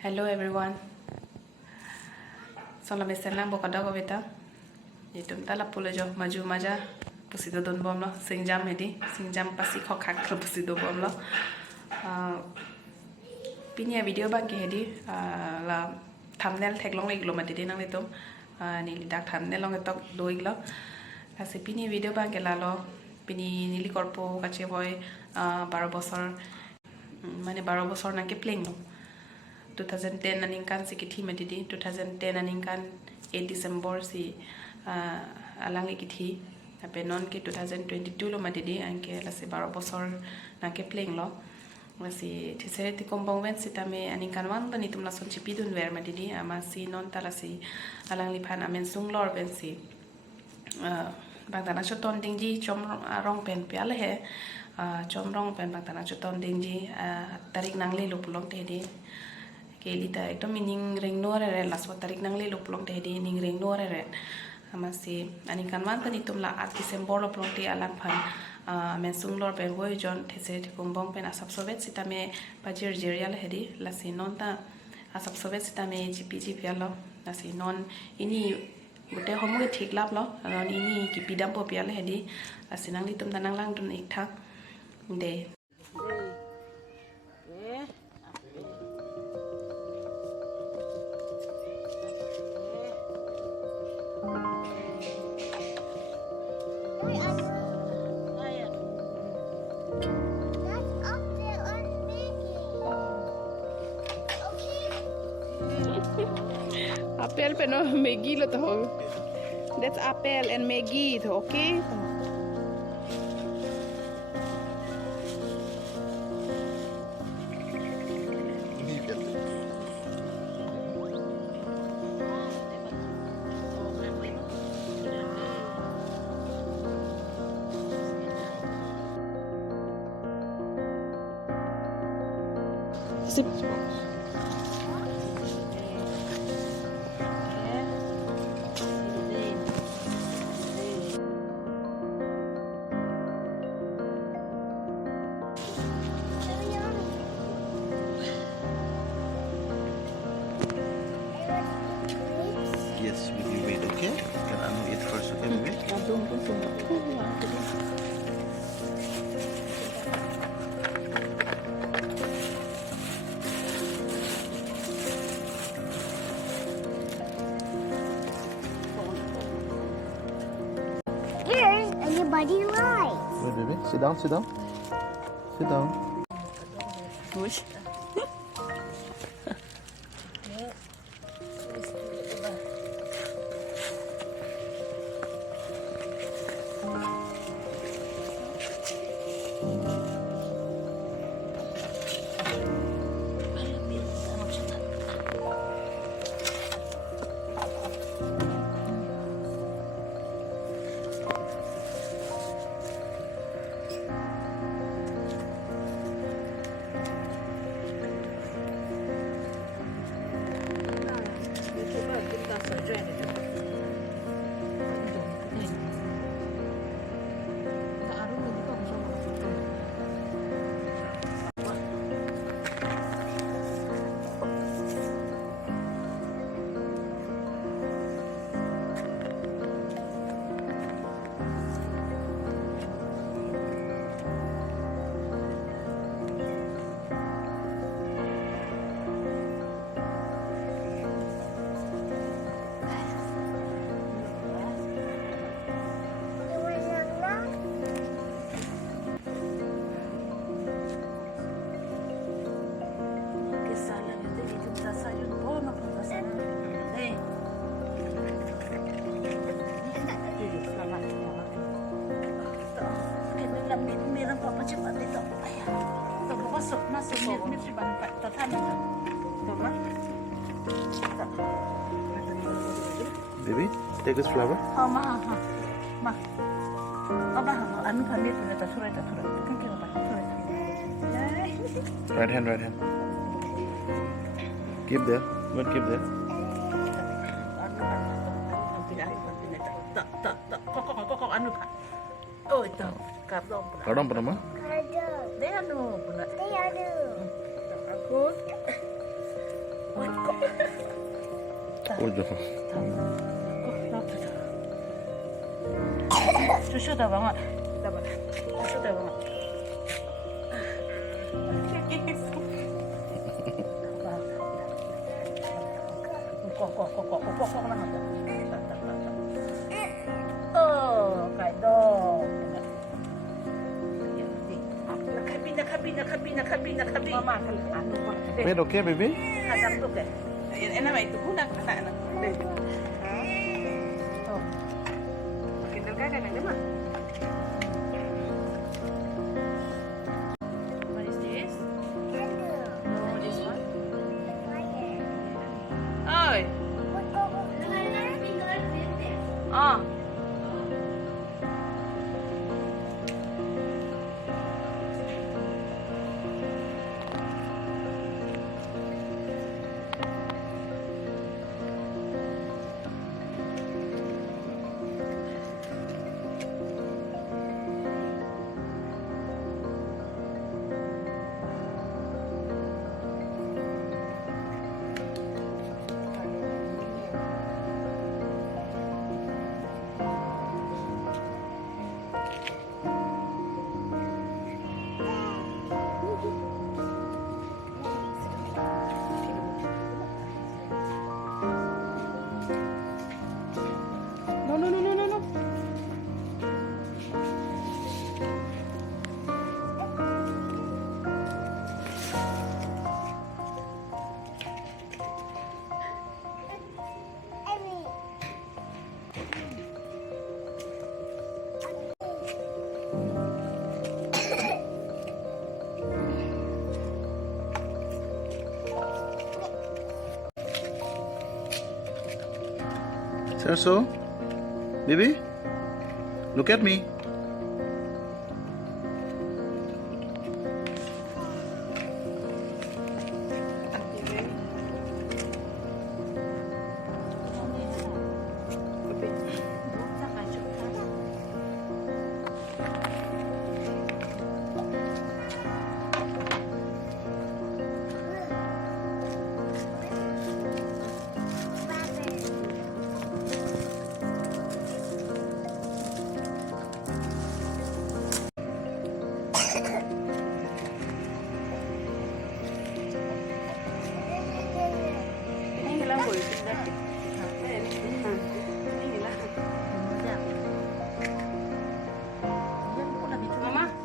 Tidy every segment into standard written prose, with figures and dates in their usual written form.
Hello everyone. Soalnya misalnya buka dago beta. Itu entahlah pula jo maju maja. Pusido don bom lo. Singjam edi. Singjam pasti kok kakak pusido bom lo. Pinya video bang ke edi. La thumbnail tag long lagi lo mati di nang itu. Ni lidak thumbnail long itu doi lo. Kasi pinya video bang ke lalo. Pini nili korpo kace boy 12 bosor. Mane 12 bosor nang ke playing lo. 2010 aning kan si kithi matidi 2010 aning kan 8 December si alang kithi tape non ke 2022 lo matidi anke la se 12 bosor na ke playing lo masi tisere ti kombong wen si tame aning kan wan bani tumla son chipidun wer matidi ama si non tala si alang lipan amen sung lor ben si bangtana choton dingji chom rong pen piale he chom rong pen bangtana choton dingji tarik nangle lo pulong te di kelita itu mining ring nuare re las tarik nang le loplong te di ning ring nuare re amasi ani kan man tan itum la 8 December loplong te alang phan men sung lor pen boy jon these te kumbong pen asap sovet sitame pajir jerial hedi la si non ta asap sovet sitame gpg pialo la si non ini gote homu thik lap lo non ini ki pidam po piale hedi la si nang litum tanang lang dun ik thak de Apel pe no Maggie lo to. That's apple and Maggie to, okay? Sip. Yes, will you wait, okay? Can Anu eat first, okay, baby? Here's anybody likes. Wait, baby. Sit down, sit down. Sit down. Push. Baby, take this flower. Right hand, right hand. Keep there. What keep there? Oh, itu. Kardom. Kadang pernah mah? Ada. Dia anu, pula. Dia ada. Aku. 오죠. 주셔다 방아. 나봐. 주셔다 방아. 꽉꽉꽉꽉꽉꽉 나간다. cái đồ. Kabina. Mama kan anu bang. Wait, okay, baby? Hadap tu ke? Enak baik tu pun nak anak. Oh. Kita kan ada mah. What is this? No, this one. Oi. Ah. No. Serso? Baby? Look at me. Ini lah boleh sudah. Ini lah.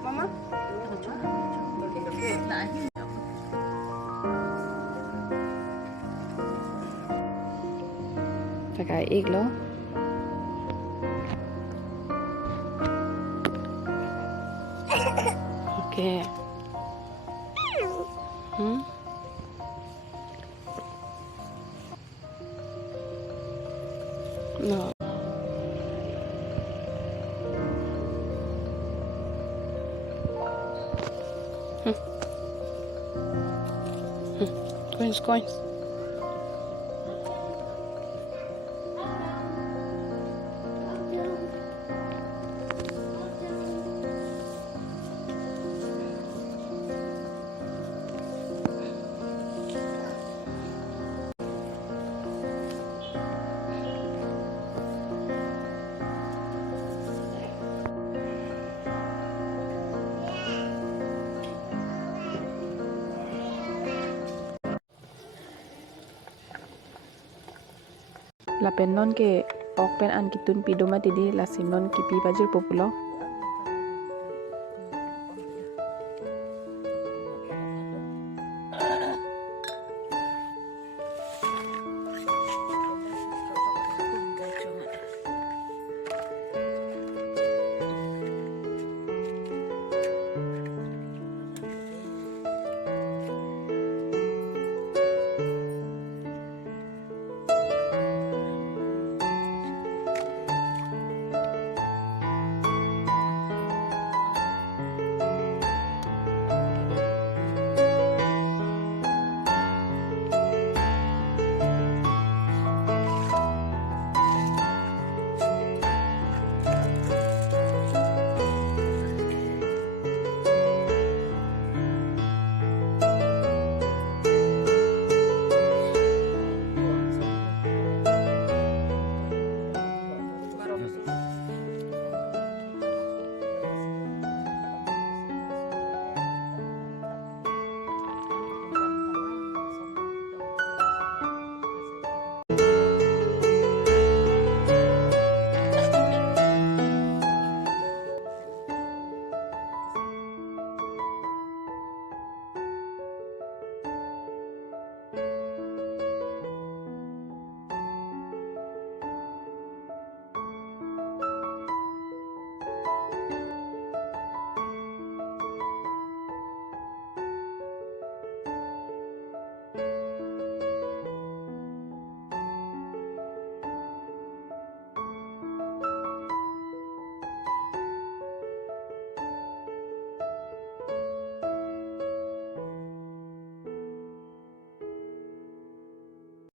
Mama. Pakai egg lo. Okay. No. Coins. La pen non ke ok pen an kitun pidoma tidi la sin non kipi bajir populo